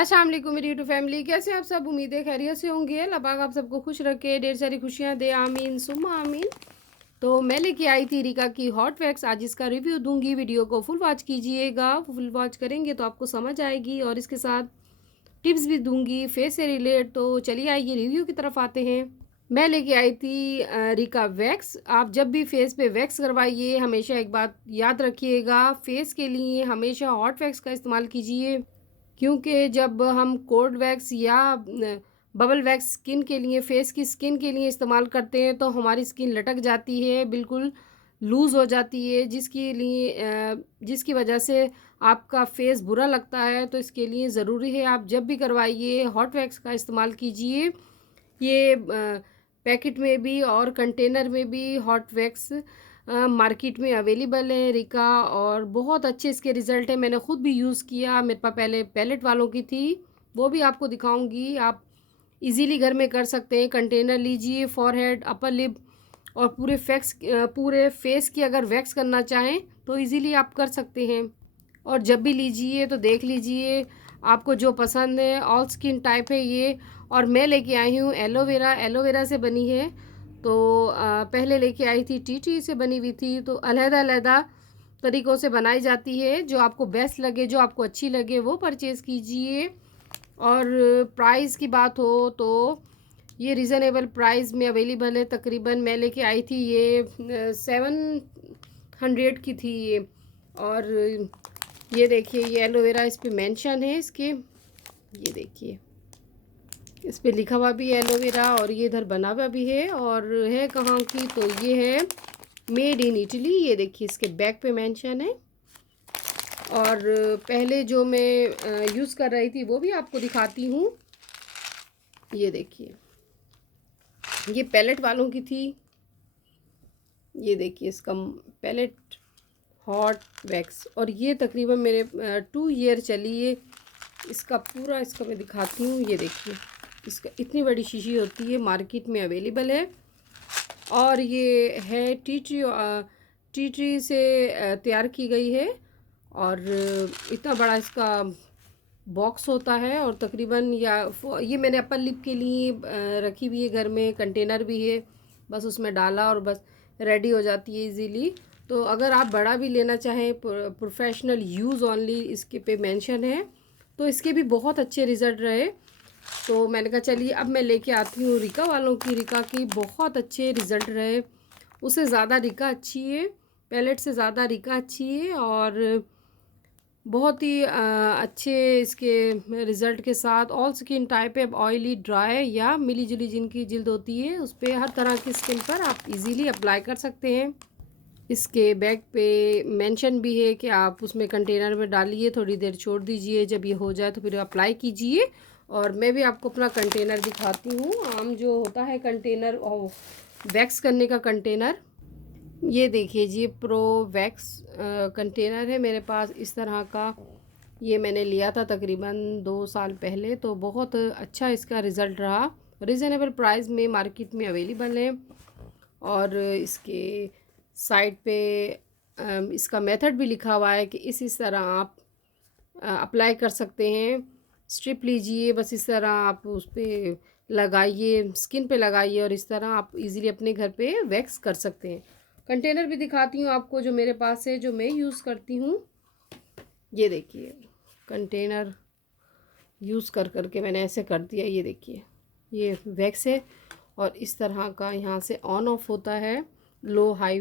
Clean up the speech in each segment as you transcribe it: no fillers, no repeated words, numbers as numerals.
अस्सलाम वालेकुम मेरी यूट्यूब फैमिली, कैसे आप सब? उम्मीद है खैरियत से होंगे। अल्लाह पाक आप सबको खुश रखे, ढेर सारी खुशियाँ दे, आमीन सुम्मा आमीन। तो मैं लेके आई थी रिका की हॉट वैक्स, आज इसका रिव्यू दूंगी। वीडियो को फुल वॉच कीजिएगा, फुल वॉच करेंगे तो आपको समझ आएगी और इसके साथ टिप्स भी दूंगी फेस से रिलेट। तो चलिए आइए रिव्यू की तरफ आते हैं। मैं लेके आई थी रिका वैक्स। आप जब भी फेस पे वैक्स करवाइए हमेशा एक बात याद रखिएगा, फेस के लिए हमेशा हॉट वैक्स का इस्तेमाल कीजिए, क्योंकि जब हम कोल्ड वैक्स या बबल वैक्स स्किन के लिए, फेस की स्किन के लिए इस्तेमाल करते हैं तो हमारी स्किन लटक जाती है, बिल्कुल लूज़ हो जाती है, जिसकी वजह से आपका फेस बुरा लगता है। तो इसके लिए ज़रूरी है आप जब भी करवाइए हॉट वैक्स का इस्तेमाल कीजिए। ये पैकेट में भी और कंटेनर में भी हॉट वैक्स मार्केट में अवेलेबल है रिका, और बहुत अच्छे इसके रिज़ल्ट हैं। मैंने ख़ुद भी यूज़ किया, मेरे पास पहले पैलेट वालों की थी, वो भी आपको दिखाऊंगी। आप इजीली घर में कर सकते हैं। कंटेनर लीजिए, फॉरहेड, अपर लिप और पूरे फेस की अगर वैक्स करना चाहें तो इजीली आप कर सकते हैं। और जब भी लीजिए तो देख लीजिए आपको जो पसंद है। ऑल स्किन टाइप है ये। और मैं लेके आई हूँ एलोवेरा, एलोवेरा से बनी है। तो पहले लेके आई थी टी ट्री से बनी हुई थी। तो अलहदा-अलहदा तरीक़ों से बनाई जाती है, जो आपको बेस्ट लगे, जो आपको अच्छी लगे वो परचेज़ कीजिए। और प्राइस की बात हो तो ये रीज़नेबल प्राइस में अवेलेबल है। तकरीबन मैं लेके आई थी ये 700 की थी ये। और ये देखिए ये एलोवेरा इस पे मेंशन है इसके, ये देखिए इस पे लिखा हुआ भी है एलोवेरा, और ये इधर बना हुआ भी है। और है कहाँ की, तो ये है मेड इन इटली। ये देखिए इसके बैक पे मेंशन है। और पहले जो मैं यूज़ कर रही थी वो भी आपको दिखाती हूँ। ये देखिए ये पैलेट वालों की थी। ये देखिए इसका पैलेट हॉट वैक्स, और ये तकरीबन मेरे 2 ईयर चली है। इसका मैं दिखाती हूँ। ये देखिए इसका इतनी बड़ी शीशी होती है, मार्केट में अवेलेबल है। और ये है टी ट्री से तैयार की गई है। और इतना बड़ा इसका बॉक्स होता है। और तकरीबन ये मैंने अपर लिप के लिए रखी हुई है घर में। कंटेनर भी है, बस उसमें डाला और बस रेडी हो जाती है इजीली। तो अगर आप बड़ा भी लेना चाहें, प्रोफेशनल यूज़ ओनली इसके पे मेंशन है, तो इसके भी बहुत अच्छे रिज़ल्ट रहे। तो मैंने कहा चलिए अब मैं लेके आती हूँ रिका वालों की। रिका की बहुत अच्छे रिज़ल्ट रहे, उससे ज़्यादा रिका अच्छी है, पैलेट से ज़्यादा रिका अच्छी है। और बहुत ही अच्छे इसके रिज़ल्ट के साथ। ऑल स्किन टाइप है, ऑयली, ड्राई या मिली जुली जिनकी जिल्द होती है उस पर, हर तरह की स्किन पर आप इजीली अप्लाई कर सकते हैं। इसके बैक पे मेंशन भी है कि आप उसमें कंटेनर में डालिए, थोड़ी देर छोड़ दीजिए, जब ये हो जाए तो फिर अप्लाई कीजिए। और मैं भी आपको अपना कंटेनर दिखाती हूँ। आम जो होता है कंटेनर वैक्स करने का कंटेनर, ये देखिए जी प्रो वैक्स कंटेनर है मेरे पास इस तरह का। ये मैंने लिया था तकरीबन 2 साल पहले, तो बहुत अच्छा इसका रिज़ल्ट रहा। रीज़नेबल प्राइस में मार्केट में अवेलेबल है। और इसके साइड पे इसका मेथड भी लिखा हुआ है कि इस तरह आप अप्लाई कर सकते हैं। स्ट्रिप लीजिए, बस इस तरह आप उस पर लगाइए, स्किन पे लगाइए, और इस तरह आप इजीली अपने घर पे वैक्स कर सकते हैं। कंटेनर भी दिखाती हूँ आपको जो मेरे पास है, जो मैं यूज़ करती हूँ। ये देखिए कंटेनर यूज़ करके मैंने ऐसे कर दिया। ये देखिए ये वैक्स है, और इस तरह का यहाँ से ऑन ऑफ होता है, लो हाई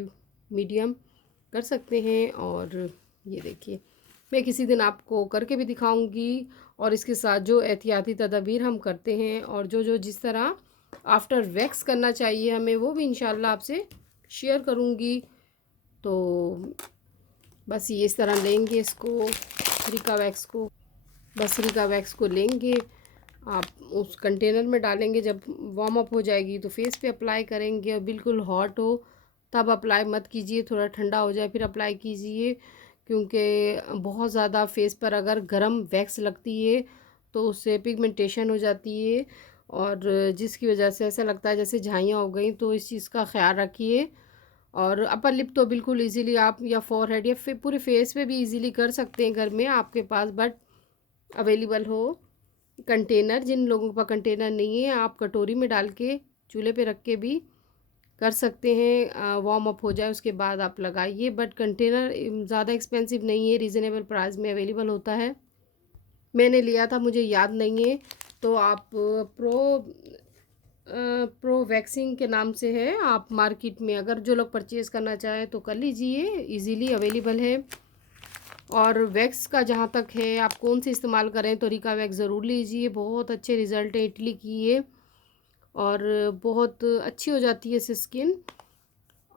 मीडियम कर सकते हैं। और ये देखिए मैं किसी दिन आपको करके भी दिखाऊंगी, और इसके साथ जो एहतियाती तदबीर हम करते हैं और जो जिस तरह आफ्टर वैक्स करना चाहिए हमें, वो भी इंशाल्लाह आपसे शेयर करूंगी। तो बस ये इस तरह लेंगे इसको, रिका वैक्स को, बस रिका वैक्स को लेंगे, आप उस कंटेनर में डालेंगे, जब वार्म अप हो जाएगी तो फेस पे अप्लाई करेंगे। और बिल्कुल हॉट हो तब अप्लाई मत कीजिए, थोड़ा ठंडा हो जाए फिर अप्लाई कीजिए, क्योंकि बहुत ज़्यादा फेस पर अगर गर्म वैक्स लगती है तो उससे पिगमेंटेशन हो जाती है, और जिसकी वजह से ऐसा लगता है जैसे झाइयाँ हो गई। तो इस चीज़ का ख्याल रखिए। और अपर लिप तो बिल्कुल इजीली आप, या फॉरहेड या पूरे फेस पे भी इजीली कर सकते हैं घर में आपके पास, बट अवेलेबल हो। कंटेनर, जिन लोगों के पास कंटेनर नहीं है आप कटोरी में डाल के चूल्हे पे रख के भी कर सकते हैं, वार्म अप हो जाए उसके बाद आप लगाइए। बट कंटेनर ज़्यादा एक्सपेंसिव नहीं है, रीज़नेबल प्राइस में अवेलेबल होता है। मैंने लिया था, मुझे याद नहीं है, तो आप प्रो वैक्सिंग के नाम से है, आप मार्केट में अगर जो लोग परचेज़ करना चाहें तो कर लीजिए, इजीली अवेलेबल है। और वैक्स का जहाँ तक है आप कौन से इस्तेमाल करें तो रिका वैक्स ज़रूर लीजिए, बहुत अच्छे रिज़ल्ट है इटली की ये, और बहुत अच्छी हो जाती है इससे स्किन।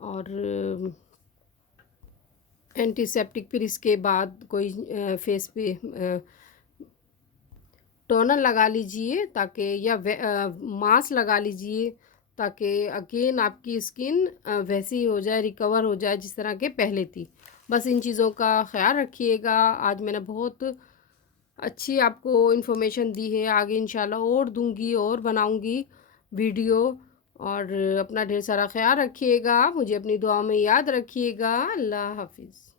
और एंटीसेप्टिक, फिर इसके बाद कोई फेस पे टोनर लगा लीजिए ताकि, या मास्क लगा लीजिए ताकि अगेन आपकी स्किन वैसी ही हो जाए, रिकवर हो जाए जिस तरह के पहले थी। बस इन चीज़ों का ख्याल रखिएगा। आज मैंने बहुत अच्छी आपको इन्फॉर्मेशन दी है, आगे इंशाल्लाह और दूंगी और बनाऊंगी वीडियो। और अपना ढेर सारा ख्याल रखिएगा, मुझे अपनी दुआ में याद रखिएगा। अल्लाह हाफिज़।